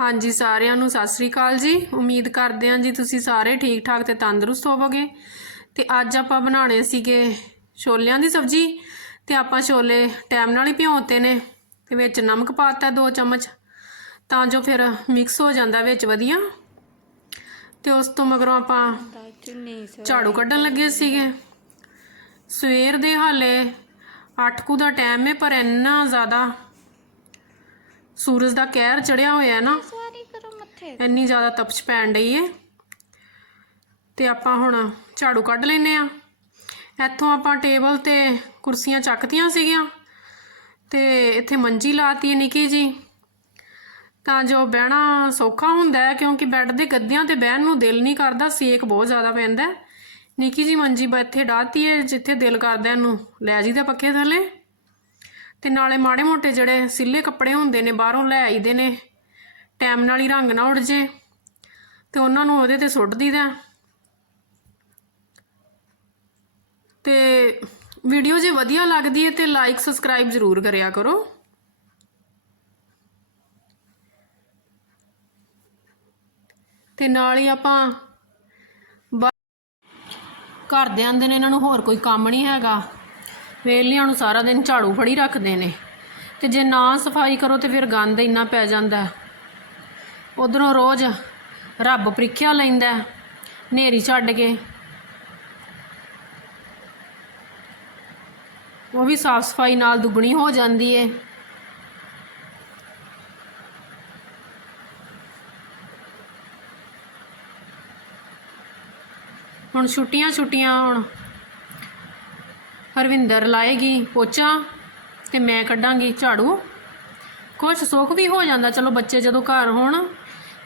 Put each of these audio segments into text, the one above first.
ਹਾਂਜੀ, ਸਾਰਿਆਂ ਨੂੰ ਸਤਿ ਸ੍ਰੀ ਅਕਾਲ ਜੀ। ਉਮੀਦ ਕਰਦੇ ਹਾਂ ਜੀ ਤੁਸੀਂ ਸਾਰੇ ਠੀਕ ਠਾਕ ਤੇ ਤੰਦਰੁਸਤ ਹੋਵੋਗੇ। ਤੇ ਅੱਜ ਆਪਾਂ ਬਣਾਉਣੇ ਸੀਗੇ ਛੋਲਿਆਂ ਦੀ ਸਬਜ਼ੀ ਤੇ ਆਪਾਂ ਛੋਲੇ ਟਾਈਮ ਨਾਲ ਹੀ ਭਿਉਂਤੇ ਨੇ ਤੇ ਵਿੱਚ ਨਮਕ ਪਾਤਾ 2 ਚਮਚ। ਤਾਂ ਜੋ ਫਿਰ ਮਿਕਸ ਹੋ ਜਾਂਦਾ ਵਿੱਚ ਵਧੀਆ। ਤੇ ਉਸ ਤੋਂ ਮਗਰੋਂ ਆਪਾਂ ਝਾੜੂ ਕੱਢਣ ਲੱਗੇ ਸੀਗੇ। ਸਵੇਰ ਦੇ ਹਾਲੇ 8 ਕੁ ਦਾ ਟਾਈਮ ਹੈ ਪਰ ਇੰਨਾ ਜ਼ਿਆਦਾ ਸੂਰਜ ਦਾ ਕਹਿਰ ਚੜਿਆ ਹੋਇਆ ਹੈ ਨਾ। ਸਵਾਰੀ ਕਰੋ ਮੱਥੇ ਇੰਨੀ ਜ਼ਿਆਦਾ ਤਪਸ਼ ਪੈਣ ਡਈ ਏ। ਤੇ ਆਪਾਂ ਹੁਣ ਝਾੜੂ ਕੱਢ ਲੈਨੇ ਆ ਇੱਥੋਂ ਆਪਾਂ ਟੇਬਲ ਤੇ ਕੁਰਸੀਆਂ ਚੱਕਤੀਆਂ ਸੀਗੀਆਂ। ਤੇ ਇੱਥੇ ਮੰਜੀ ਲਾਤੀ ਨਿੱਕੀ ਜੀ। ਤਾਂ ਜੋ ਬਹਿਣਾ ਸੌਖਾ ਹੁੰਦਾ ਹੈ ਕਿਉਂਕਿ ਬੈੱਡ ਦੇ ਗੱਦਿਆਂ ਤੇ ਬਹਿਣ ਨੂੰ ਦਿਲ ਨਹੀਂ ਕਰਦਾ ਸੇਕ ਬਹੁਤ ਜ਼ਿਆਦਾ ਪੈਂਦਾ। ਨਿੱਕੀ ਜੀ ਮੰਜੀ ਬਾ ਇੱਥੇ ਡਾਤੀ ਹੈ ਜਿੱਥੇ ਦਿਲ ਕਰਦਾ ਇਹਨੂੰ। ਲੈ ਜੀਦਾ ਪੱਖੇ ਥੱਲੇ। ਤੇ ਨਾਲੇ ਮਾੜੇ ਮੋਟੇ ਜਿਹੜੇ ਸਿੱਲੇ ਕੱਪੜੇ ਹੁੰਦੇ ਨੇ, ਬਾਹਰੋਂ ਲੈ ਆਈਦੇ ਨੇ, ਟਾਈਮ ਨਾਲ ਹੀ ਰੰਗ ਨਾ ਉੱਡ ਜੇ, ਤੇ ਉਹਨਾਂ ਨੂੰ ਉਹਦੇ ਤੇ ਸੁੱਟ ਦੀਦਾ ਤੇ ਵੀਡੀਓ ਜੇ ਵਧੀਆ ਲੱਗਦੀ ਹੈ ਤੇ ਲਾਈਕ ਸਬਸਕ੍ਰਾਈਬ ਜ਼ਰੂਰ ਕਰਿਆ ਕਰੋ। ਤੇ ਨਾਲ ਹੀ ਆਪਾਂ ਬਾ- ਘਰ ਦੇ ਆਂਦੇ ਨੇ ਇਹਨਾਂ ਨੂੰ ਹੋਰ ਕੋਈ ਕੰਮ ਨਹੀਂ ਹੈਗਾ। ਵੇਲਿਆਂ ਨੂੰ ਸਾਰਾ ਦਿਨ ਝਾੜੂ ਫੜੀ ਰੱਖਦੇ ਨੇ। ਤੇ ਜੇ ਨਾ ਸਫ਼ਾਈ ਕਰੋ ਤੇ ਫਿਰ ਗੰਦ ਇੰਨਾ ਪੈ ਜਾਂਦਾ ਉਧਰੋਂ ਰੋਜ਼ ਰੱਬ ਪ੍ਰੀਖਿਆ ਲੈਂਦਾ ਹੈ, ਹਨੇਰੀ ਛੱਡ ਕੇ। ਉਹ ਵੀ ਸਾਫ਼ ਸਫ਼ਾਈ ਨਾਲ ਦੁੱਗਣੀ ਹੋ ਜਾਂਦੀ ਏ। ਹੁਣ ਛੁੱਟੀਆਂ ਛੁੱਟੀਆਂ ਹੁਣ ਹਰਵਿੰਦਰ ਲਾਏਗੀ ਪੋਚਾ ਤੇ ਮੈਂ ਕੱਢਾਂਗੀ ਝਾੜੂ। ਕੁਛ ਸੁੱਖ ਵੀ ਹੋ ਜਾਂਦਾ, ਚਲੋ ਬੱਚੇ ਜਦੋਂ ਘਰ ਹੋਣ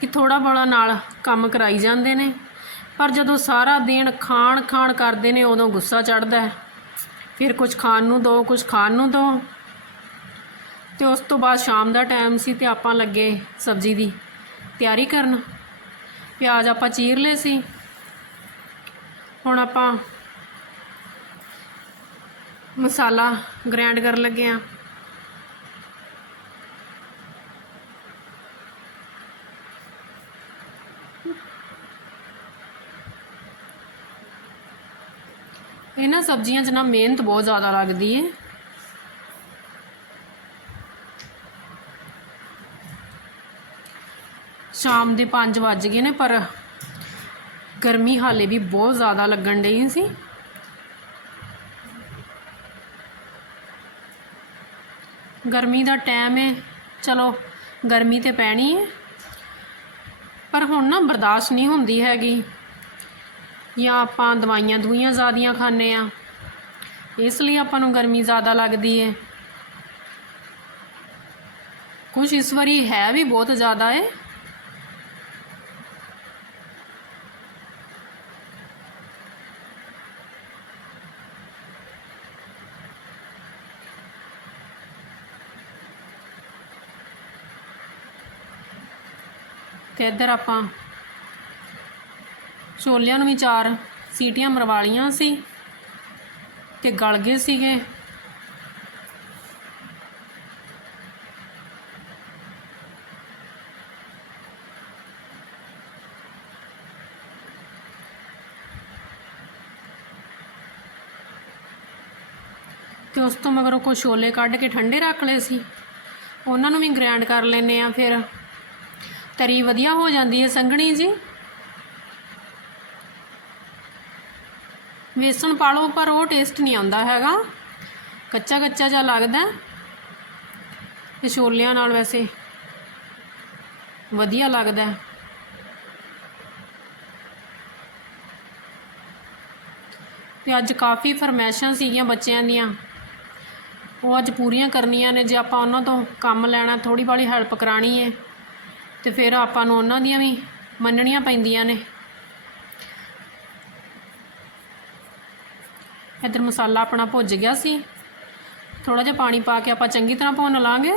ਕਿ ਥੋੜਾ ਬੜਾ ਨਾਲ ਕੰਮ ਕਰਾਈ ਜਾਂਦੇ ਨੇ। ਪਰ ਜਦੋਂ ਸਾਰਾ ਦਿਨ ਖਾਣ ਖਾਣ ਕਰਦੇ ਨੇ, ਉਦੋਂ ਗੁੱਸਾ ਚੜਦਾ ਹੈ। ਫਿਰ ਕੁਝ ਖਾਣ ਨੂੰ ਦੋ ਕੁਝ ਖਾਣ ਨੂੰ ਦੋ। ਤੇ ਉਸ ਤੋਂ ਬਾਅਦ ਸ਼ਾਮ ਦਾ ਟਾਈਮ ਸੀ ਤੇ ਆਪਾਂ ਲੱਗੇ ਸਬਜ਼ੀ ਦੀ ਤਿਆਰੀ ਕਰਨ। ਪਿਆਜ਼ ਆਪਾਂ ਚੀਰ ਲਏ ਸੀ। ਹੁਣ ਆਪਾਂ ਮਸਾਲਾ ਗ੍ਰਾਈਂਡ ਕਰਨ ਲੱਗੇ ਆ ਇਹਨਾਂ ਸਬਜ਼ੀਆਂ 'ਚ ਨਾ ਮਿਹਨਤ ਬਹੁਤ ਜ਼ਿਆਦਾ ਲੱਗਦੀ ਏ। ਸ਼ਾਮ ਦੇ 5 ਵੱਜ ਗਏ ਨੇ, ਪਰ ਗਰਮੀ ਹਾਲੇ ਵੀ ਬਹੁਤ ਜ਼ਿਆਦਾ ਲੱਗਣ ਡਈ ਸੀ। ਗਰਮੀ ਦਾ ਟਾਈਮ ਹੈ ਚਲੋ, ਗਰਮੀ ਤੇ ਪੈਣੀ ਹੈ ਪਰ ਹੁਣ ਨਾ ਬਰਦਾਸ਼ਤ ਨਹੀਂ ਹੁੰਦੀ ਹੈਗੀ। ਜਾਂ ਆਪਾਂ ਦਵਾਈਆਂ ਦੂਈਆਂ ਜ਼ਿਆਦੀਆਂ ਖਾਂਦੇ ਆ। ਇਸ ਲਈ ਆਪਾਂ ਨੂੰ ਗਰਮੀ ਜ਼ਿਆਦਾ ਲੱਗਦੀ ਹੈ ਕੁਝ ਇਸ ਵਾਰੀ ਹੈ ਵੀ ਬਹੁਤ ਜ਼ਿਆਦਾ ਹੈ ਤੇ ਇੱਧਰ ਆਪਾਂ ਛੋਲਿਆਂ ਨੂੰ ਵੀ ਚਾਰ ਸੀਟੀਆਂ ਮਰਵਾ ਲਈਆਂ ਸੀ ਤੇ ਗਲ ਗਏ ਸੀਗੇ। ਤੇ ਉਸ ਤੋਂ ਮਗਰੋਂ ਕੁਛ ਛੋਲੇ ਕੱਢ ਕੇ ਠੰਡੇ ਰੱਖ ਲਏ ਸੀ। ਉਹਨਾਂ ਨੂੰ ਵੀ ਗ੍ਰਾਈਂਡ ਕਰ ਲੈਨੇ ਆ ਫਿਰ। ਤਰੀ ਵਧੀਆ ਹੋ ਜਾਂਦੀ ਹੈ ਸੰਘਣੀ ਜੀ ਵੇਸਣ ਪਾ ਲਓ ਪਰ ਉਹ ਟੇਸਟ ਨਹੀਂ ਆਉਂਦਾ ਹੈਗਾ ਕੱਚਾ ਕੱਚਾ ਜਿਹਾ ਲੱਗਦਾ ਹੈ। ਛੋਲਿਆਂ ਨਾਲ ਵੈਸੇ ਵਧੀਆ ਲੱਗਦਾ ਹੈ। ਤੇ ਅੱਜ ਕਾਫੀ ਫਰਮੈਸ਼ਾਂ ਸੀਗੀਆਂ ਬੱਚਿਆਂ ਦੀਆਂ ਉਹ ਅੱਜ ਪੂਰੀਆਂ ਕਰਨੀਆਂ ਨੇ, ਜੇ ਆਪਾਂ ਉਹਨਾਂ ਤੋਂ ਕੰਮ ਲੈਣਾ ਥੋੜੀ ਬਾਲੀ ਹੈਲਪ ਕਰਾਣੀ ਹੈ ਤੇ ਫਿਰ ਆਪਾਂ ਨੂੰ ਉਹਨਾਂ ਦੀਆਂ ਵੀ ਮੰਨਣੀਆਂ ਪੈਂਦੀਆਂ ਨੇ। ਇੱਧਰ ਮਸਾਲਾ ਆਪਣਾ ਭੁੱਜ ਗਿਆ ਸੀ। ਥੋੜਾ ਜਿਹਾ ਪਾਣੀ ਪਾ ਕੇ ਆਪਾਂ ਚੰਗੀ ਤਰ੍ਹਾਂ ਭੁੰਨ ਲਾਂਗੇ।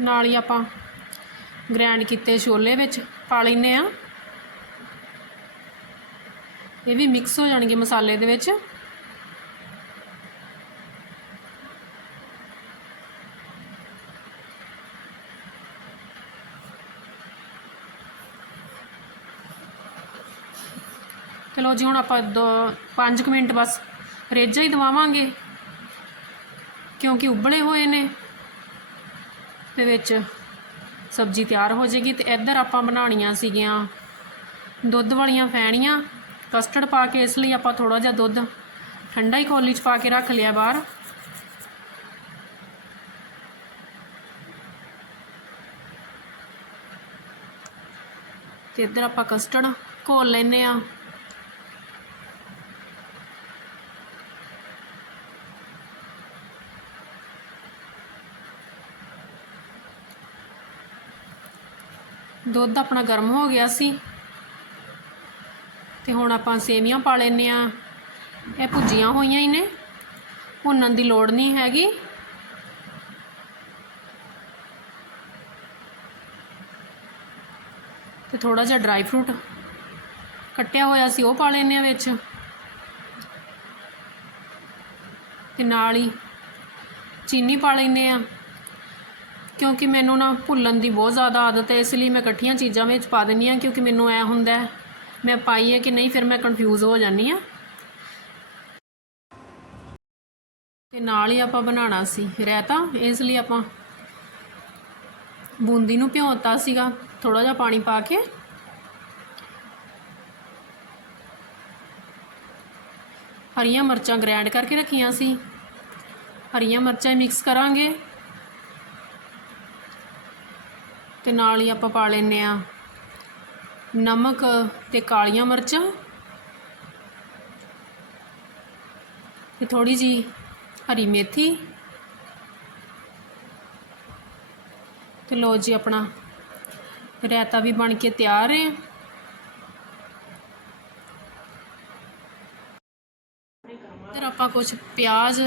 ਨਾਲ ਹੀ ਆਪਾਂ ਗ੍ਰਾਈਂਡ ਕੀਤੇ ਛੋਲੇ ਵਿੱਚ ਪਾ ਲੈਨੇ ਆ ਇਹ ਵੀ ਮਿਕਸ ਹੋ ਜਾਣਗੇ ਮਸਾਲੇ ਦੇ ਵਿੱਚ। ਚਲੋ ਜੀ, ਹੁਣ ਆਪਾਂ ਦੋ 5 ਮਿੰਟ ਬਸ ਰੇਜਾ ਹੀ ਦਵਾਵਾਂਗੇ, ਕਿਉਂਕਿ ਉਬਲੇ ਹੋਏ ਨੇ। ਤੇ ਵਿੱਚ ਸਬਜ਼ੀ ਤਿਆਰ ਹੋ ਜਾਏਗੀ ਤੇ ਇੱਧਰ ਆਪਾਂ ਬਣਾਉਣੀਆਂ ਸੀਗੀਆਂ ਦੁੱਧ ਵਾਲੀਆਂ ਫੈਣੀਆਂ ਕਸਟਰਡ ਪਾ ਕੇ ਇਸ ਲਈ ਆਪਾਂ ਥੋੜਾ ਜਿਹਾ ਦੁੱਧ ਠੰਡਾ ਹੀ ਕੌਲੀ 'ਚ ਪਾ ਕੇ ਰੱਖ ਲਿਆ ਬਾਹਰ। ਤੇ ਇੱਧਰ ਆਪਾਂ ਕਸਟਰਡ ਘੋਲ ਲੈਨੇ ਆ ਦੁੱਧ ਆਪਣਾ ਗਰਮ ਹੋ ਗਿਆ ਸੀ। ਤੇ ਹੁਣ ਆਪਾਂ ਸੇਵੀਆਂ ਪਾ ਲੈਨੇ ਆ ਇਹ ਭੁੱਜੀਆਂ ਹੋਈਆਂ ਹੀ ਨੇ। ਭੁੰਨਣ ਦੀ ਲੋੜ ਨਹੀਂ ਹੈਗੀ। ਤੇ ਥੋੜਾ ਜਿਹਾ ਡਰਾਈ ਫਰੂਟ ਕੱਟਿਆ ਹੋਇਆ ਸੀ, ਉਹ ਪਾ ਲੈਨੇ ਆ ਵਿੱਚ। ਤੇ ਨਾਲ ਹੀ ਚੀਨੀ ਪਾ ਲੈਨੇ ਆ ਕਿਉਂਕਿ ਮੈਨੂੰ ਨਾ ਭੁੱਲਣ ਦੀ ਬਹੁਤ ਜ਼ਿਆਦਾ ਆਦਤ ਹੈ, ਇਸ ਲਈ ਮੈਂ ਇਕੱਠੀਆਂ ਚੀਜ਼ਾਂ ਵਿੱਚ ਪਾ ਦਿੰਦੀ ਹਾਂ ਕਿਉਂਕਿ ਮੈਨੂੰ ਐ ਹੁੰਦਾ ਮੈਂ ਪਾਈ ਹੈ ਕਿ ਨਹੀਂ, ਫਿਰ ਮੈਂ ਕਨਫਿਊਜ਼ ਹੋ ਜਾਂਦੀ ਆ ਤੇ ਨਾਲ ਹੀ ਆਪਾਂ ਬਣਾਉਣਾ ਸੀ ਰਾਇਤਾ, ਇਸ ਲਈ ਆਪਾਂ ਬੂੰਦੀ ਨੂੰ ਭਿਉਂਤਾ ਸੀਗਾ ਥੋੜਾ ਜਿਹਾ ਪਾਣੀ ਪਾ ਕੇ। ਹਰੀਆਂ ਮਿਰਚਾਂ ਗ੍ਰਾਈਂਡ ਕਰਕੇ ਰੱਖੀਆਂ ਸੀ। ਹਰੀਆਂ ਮਿਰਚਾਂ ਮਿਕਸ ਕਰਾਂਗੇ। ਤੇ ਨਾਲ ਹੀ ਆਪਾਂ ਪਾ ਲੈਨੇ ਆ ਨਮਕ ਤੇ ਕਾਲੀਆਂ ਮਿਰਚਾਂ। ਤੇ ਥੋੜੀ ਜੀ ਹਰੀ ਮੇਥੀ। ਤੇ ਲੋ ਜੀ ਆਪਣਾ ਰਾਇਤਾ ਵੀ ਬਣ ਕੇ ਤਿਆਰ ਹੈ। ਇਧਰ ਆਪਾਂ ਕੁਝ ਪਿਆਜ਼,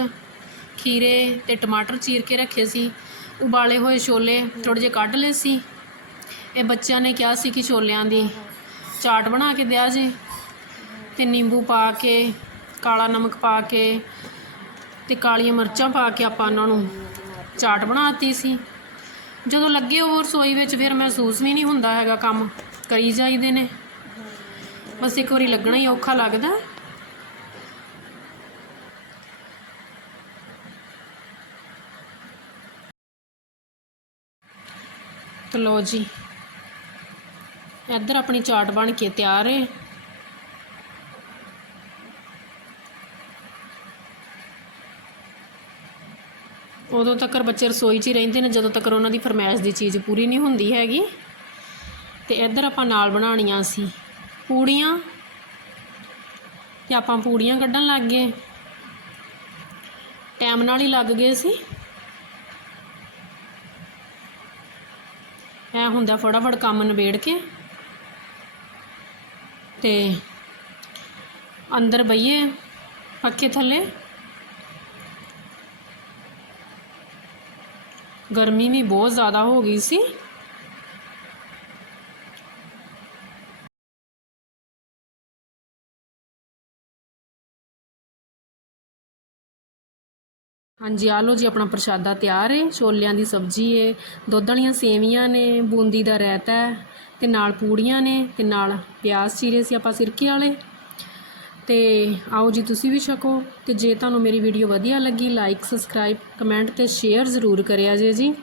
ਖੀਰੇ ਤੇ ਟਮਾਟਰ ਚੀਰ ਕੇ ਰੱਖੇ ਸੀ। ਉਬਾਲੇ ਹੋਏ ਛੋਲੇ ਥੋੜੇ ਜਿਹੇ ਕੱਢ ਲਏ ਸੀ। ਇਹ ਬੱਚਿਆਂ ਨੇ ਕਿਹਾ ਸੀ ਕਿ ਛੋਲਿਆਂ ਦੀ ਚਾਟ ਬਣਾ ਕੇ ਦਿਆ ਜੀ ਤੇ ਨਿੰਬੂ ਪਾ ਕੇ, ਕਾਲਾ ਨਮਕ ਪਾ ਕੇ ਤੇ ਕਾਲੀਆਂ ਮਿਰਚਾਂ ਪਾ ਕੇ ਆਪਾਂ ਉਹਨਾਂ ਨੂੰ ਚਾਟ ਬਣਾਤੀ ਸੀ। ਜਦੋਂ ਲੱਗੇ ਉਹ ਰਸੋਈ ਵਿੱਚ, ਫਿਰ ਮਹਿਸੂਸ ਵੀ ਨਹੀਂ ਹੁੰਦਾ ਹੈਗਾ ਕੰਮ ਕਰੀ ਜਾਈਦੇ ਨੇ। ਬਸ ਇੱਕ ਵਾਰੀ ਲੱਗਣਾ ਹੀ ਔਖਾ ਲੱਗਦਾ। ਤੇ ਲੋ ਜੀ। ਇੱਧਰ ਆਪਣੀ ਚਾਟ ਬਣ ਕੇ ਤਿਆਰ ਹੈ। ਉਦੋਂ ਤੱਕ ਬੱਚੇ ਰਸੋਈ 'ਚ ਹੀ ਰਹਿੰਦੇ ਨੇ, ਜਦੋਂ ਤੱਕ ਉਹਨਾਂ ਦੀ ਫਰਮਾਇਸ਼ ਦੀ ਚੀਜ਼ ਪੂਰੀ ਨਹੀਂ ਹੁੰਦੀ ਹੈਗੀ। ਤੇ ਇੱਧਰ ਆਪਾਂ ਨਾਲ ਬਣਾਉਣੀਆਂ ਸੀ ਪੂੜੀਆਂ। ਤੇ ਆਪਾਂ ਪੂੜੀਆਂ ਕੱਢਣ ਲੱਗ ਗਏ। ਟਾਈਮ ਨਾਲ ਹੀ ਲੱਗ ਗਏ ਸੀ। ਐ ਹੁੰਦਾ ਫਟਾਫਟ ਕੰਮ ਨਿਬੇੜ ਕੇ ਤੇ ਅੰਦਰ ਬਈਏ ਪੱਖੇ ਥੱਲੇ। ਗਰਮੀ ਵੀ ਬਹੁਤ ਜ਼ਿਆਦਾ ਹੋ ਗਈ ਸੀ। ਹਾਂਜੀ ਆ ਲਓ ਜੀ, ਆਪਣਾ ਪ੍ਰਸ਼ਾਦਾ ਤਿਆਰ ਏ। ਛੋਲਿਆਂ ਦੀ ਸਬਜ਼ੀ ਹੈ ਦੁੱਧ ਵਾਲੀਆਂ ਸੇਵੀਆਂ ਨੇ, ਬੂੰਦੀ ਦਾ ਰਾਇਤਾ ਹੈ, ਤੇ ਨਾਲ ਪੂੜੀਆਂ ਨੇ, ਤੇ ਨਾਲ ਪਿਆਜ਼ ਚੀਰੇ ਸੀ ਆਪਾਂ ਸਿਰਕੇ ਵਾਲੇ। ਤੇ ਆਓ ਜੀ, ਤੁਸੀਂ ਵੀ ਛਕੋ। ਤੇ ਜੇ ਤੁਹਾਨੂੰ ਮੇਰੀ ਵੀਡੀਓ ਵਧੀਆ ਲੱਗੀ, ਲਾਈਕ, ਸਬਸਕ੍ਰਾਈਬ, ਕਮੈਂਟ ਤੇ ਸ਼ੇਅਰ ਜ਼ਰੂਰ ਕਰਿਆ ਜੇ ਜੀ।